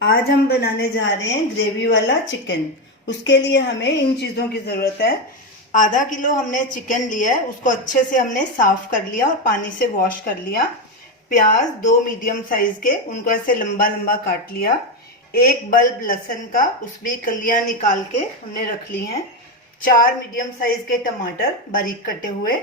आज हम बनाने जा रहे हैं ग्रेवी वाला चिकन। उसके लिए हमें इन चीज़ों की ज़रूरत है। आधा किलो हमने चिकन लिया है, उसको अच्छे से हमने साफ कर लिया और पानी से वॉश कर लिया। प्याज 2 मीडियम साइज के, उनको ऐसे लंबा लंबा काट लिया। एक बल्ब लहसुन का, उसकी कलियां निकाल के हमने रख ली हैं। 4 मीडियम साइज के टमाटर बारीक कटे हुए,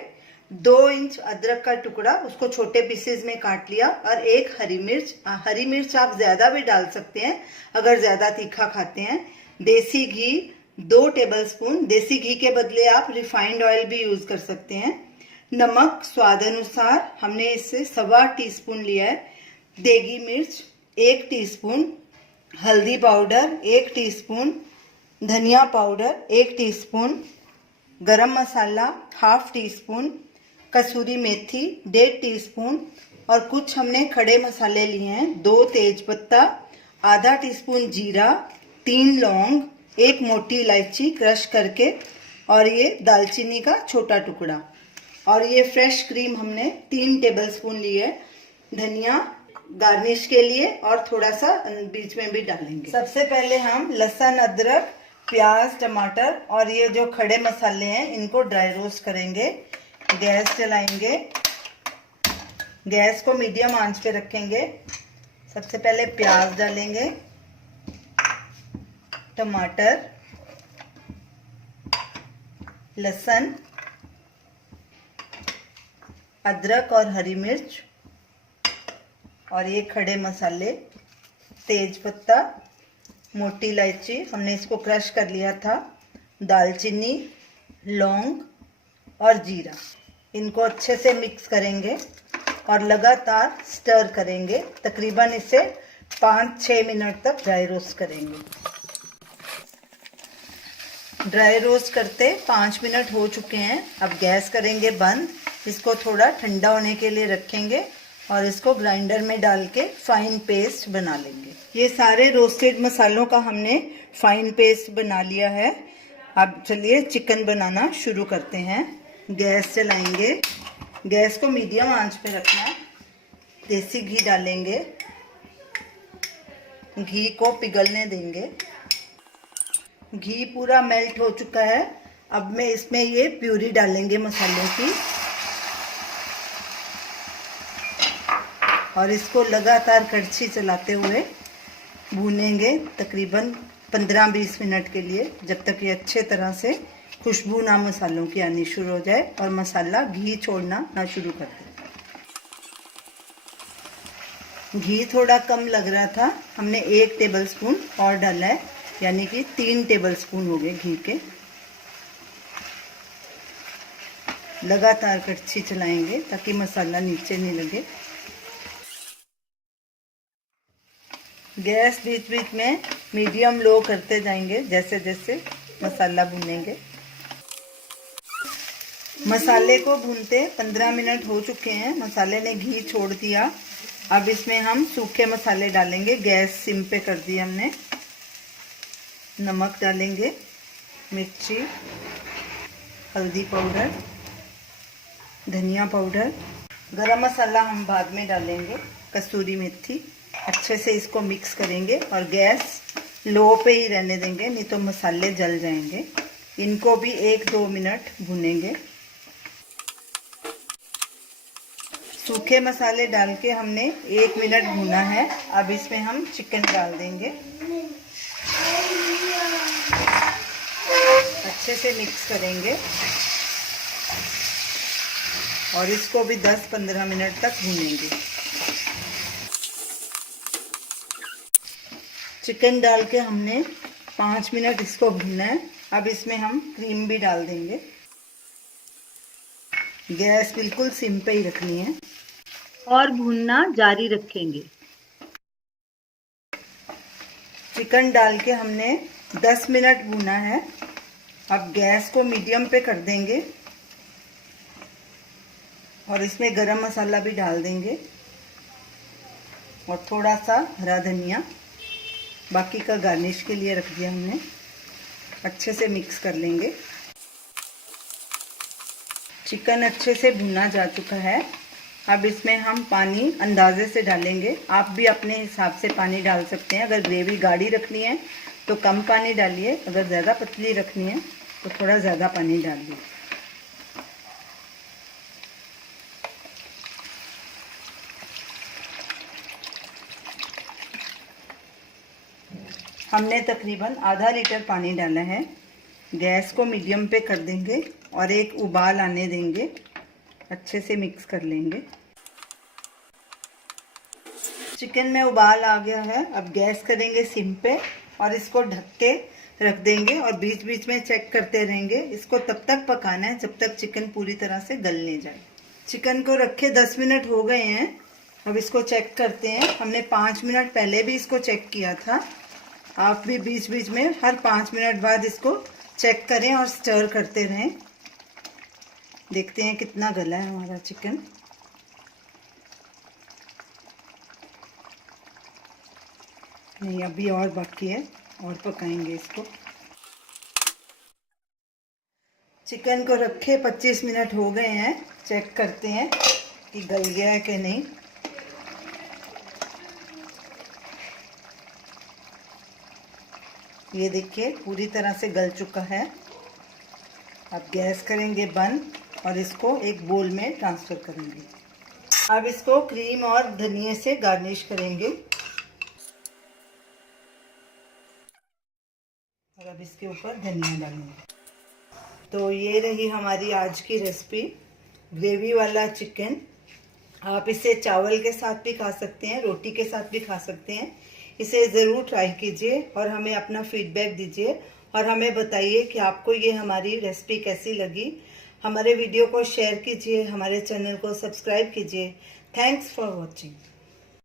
2 इंच अदरक का टुकड़ा, उसको छोटे पीसेस में काट लिया, और एक हरी मिर्च। हरी मिर्च आप ज्यादा भी डाल सकते हैं अगर ज्यादा तीखा खाते हैं। देसी घी 2 टेबलस्पून, देसी घी के बदले आप रिफाइंड ऑयल भी यूज कर सकते हैं। नमक स्वाद अनुसार, हमने इससे 1.25 टीस्पून लिया है। देगी मिर्च 1 टीस्पून, हल्दी पाउडर 1 टीस्पून, धनिया पाउडर 1 टीस्पून, गरम मसाला 1/2 टीस्पून, कसूरी मेथी 1.5 टीस्पून, और कुछ हमने खड़े मसाले लिए हैं। 2 तेजपत्ता, आधा टीस्पून जीरा, 3 लौंग, 1 मोटी इलायची क्रश करके, और ये दालचीनी का छोटा टुकड़ा, और ये फ्रेश क्रीम हमने 3 टेबलस्पून ली है। धनिया गार्निश के लिए, और थोड़ा सा बीच में भी डालेंगे। सबसे पहले हम लहसुन, अदरक, प्याज, टमाटर और ये जो खड़े मसाले हैं इनको ड्राई रोस्ट करेंगे। गैस जलाएंगे, गैस को मीडियम आंच पे रखेंगे। सबसे पहले प्याज डालेंगे, टमाटर, लहसुन, अदरक और हरी मिर्च, और ये खड़े मसाले, तेज पत्ता, मोटी इलायची, हमने इसको क्रश कर लिया था, दालचीनी, लौंग और जीरा। इनको अच्छे से मिक्स करेंगे और लगातार स्टर करेंगे। तकरीबन इसे 5-6 मिनट तक ड्राई रोस्ट करेंगे। ड्राई रोस्ट करते 5 मिनट हो चुके हैं। अब गैस करेंगे बंद। इसको थोड़ा ठंडा होने के लिए रखेंगे और इसको ग्राइंडर में डाल के फाइन पेस्ट बना लेंगे। ये सारे रोस्टेड मसालों का हमने फाइन पेस्ट बना लिया है। अब चलिए चिकन बनाना शुरू करते हैं। गैस जलाएंगे, गैस को मीडियम आंच पे रखना है। देसी घी डालेंगे, घी को पिघलने देंगे। घी पूरा मेल्ट हो चुका है। अब मैं इसमें ये प्यूरी डालेंगे मसालों की, और इसको लगातार कड़छी चलाते हुए भूनेंगे तकरीबन 15-20 मिनट के लिए, जब तक ये अच्छे तरह से खुशबू ना मसालों की आनी शुरू हो जाए और मसाला घी छोड़ना ना शुरू कर दे। घी थोड़ा कम लग रहा था, हमने 1 टेबलस्पून और डाला है, यानी कि 3 टेबलस्पून हो गए घी के। लगातार कड़छी चलाएंगे ताकि मसाला नीचे नहीं लगे। गैस बीच बीच में मीडियम लो करते जाएंगे जैसे जैसे मसाला भूनेंगे। मसाले को भूनते 15 मिनट हो चुके हैं। मसाले ने घी छोड़ दिया। अब इसमें हम सूखे मसाले डालेंगे। गैस सिम पे कर दी हमने। नमक डालेंगे, मिर्ची, हल्दी पाउडर, धनिया पाउडर, गरम मसाला हम बाद में डालेंगे, कसूरी मेथी। अच्छे से इसको मिक्स करेंगे और गैस लो पे ही रहने देंगे, नहीं तो मसाले जल जाएंगे। इनको भी 1-2 मिनट भूनेंगे। सूखे मसाले डाल के हमने 1 मिनट भूना है। अब इसमें हम चिकन डाल देंगे, अच्छे से मिक्स करेंगे और इसको भी 10-15 मिनट तक भूनेंगे। चिकन डाल के हमने 5 मिनट इसको भूना है। अब इसमें हम क्रीम भी डाल देंगे। गैस बिल्कुल सिम पे ही रखनी है और भूनना जारी रखेंगे। चिकन डाल के हमने 10 मिनट भूना है। अब गैस को मीडियम पे कर देंगे और इसमें गरम मसाला भी डाल देंगे और थोड़ा सा हरा धनिया, बाकी का गार्निश के लिए रख दिया हमने। अच्छे से मिक्स कर लेंगे। चिकन अच्छे से भुना जा चुका है। अब इसमें हम पानी अंदाजे से डालेंगे। आप भी अपने हिसाब से पानी डाल सकते हैं। अगर ग्रेवी गाढ़ी रखनी है तो कम पानी डालिए, अगर ज़्यादा पतली रखनी है तो थोड़ा ज़्यादा पानी डालिए। हमने तकरीबन आधा लीटर पानी डाला है। गैस को मीडियम पे कर देंगे और एक उबाल आने देंगे। अच्छे से मिक्स कर लेंगे। चिकन में उबाल आ गया है। अब गैस करेंगे सिम पे और इसको ढक के रख देंगे और बीच बीच में चेक करते रहेंगे। इसको तब तक पकाना है जब तक चिकन पूरी तरह से गल नहीं जाए। चिकन को रखे 10 मिनट हो गए हैं। अब इसको चेक करते हैं। हमने 5 मिनट पहले भी इसको चेक किया था। आप भी बीच बीच में हर 5 मिनट बाद इसको चेक करें और स्टर करते रहें। देखते हैं कितना गला है हमारा चिकन। नहीं, अभी और बाकी है, और पकाएंगे इसको। चिकन को रखे 25 मिनट हो गए हैं। चेक करते हैं कि गल गया है कि नहीं। ये देखिए पूरी तरह से गल चुका है। अब गैस करेंगे बंद और इसको एक बोल में ट्रांसफ़र करेंगे। अब इसको क्रीम और धनिया से गार्निश करेंगे और अब इसके ऊपर धनिया डालेंगे। तो ये रही हमारी आज की रेसिपी, ग्रेवी वाला चिकन। आप इसे चावल के साथ भी खा सकते हैं, रोटी के साथ भी खा सकते हैं। इसे ज़रूर ट्राई कीजिए और हमें अपना फीडबैक दीजिए और हमें बताइए कि आपको ये हमारी रेसिपी कैसी लगी। हमारे वीडियो को शेयर कीजिए, हमारे चैनल को सब्सक्राइब कीजिए। Thanks for watching.